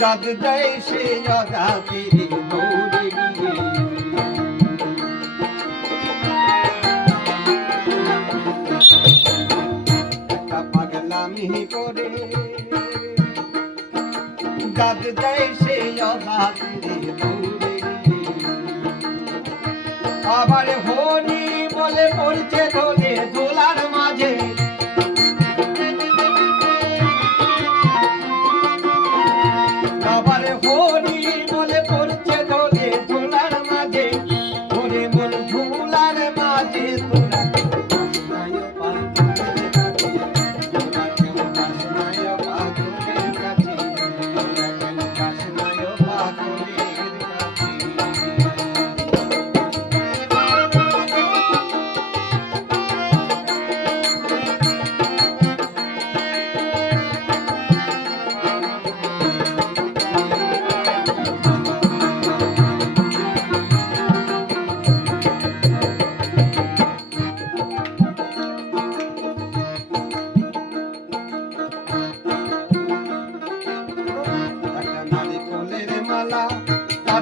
Jug দেয় সে জগাতির দৌড়ে গিয়ে একটা পাগলামি করে জগ দেয় সে জগাতির দৌড়ে আবার হরি বলে পড়ছে ধরে ধোলার মাঝে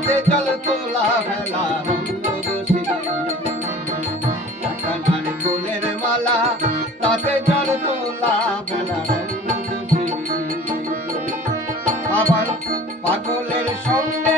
হাতে চল তোলা মেলা রঙ্গদোষীর কোলের মালা তাতে চল তোলা আবার পাগলের সঙ্গে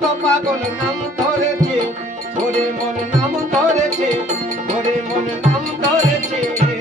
তো পাগল নাম ধরেছে ওরে মন নাম ধরেছে ওরে মন নাম ধরেছে।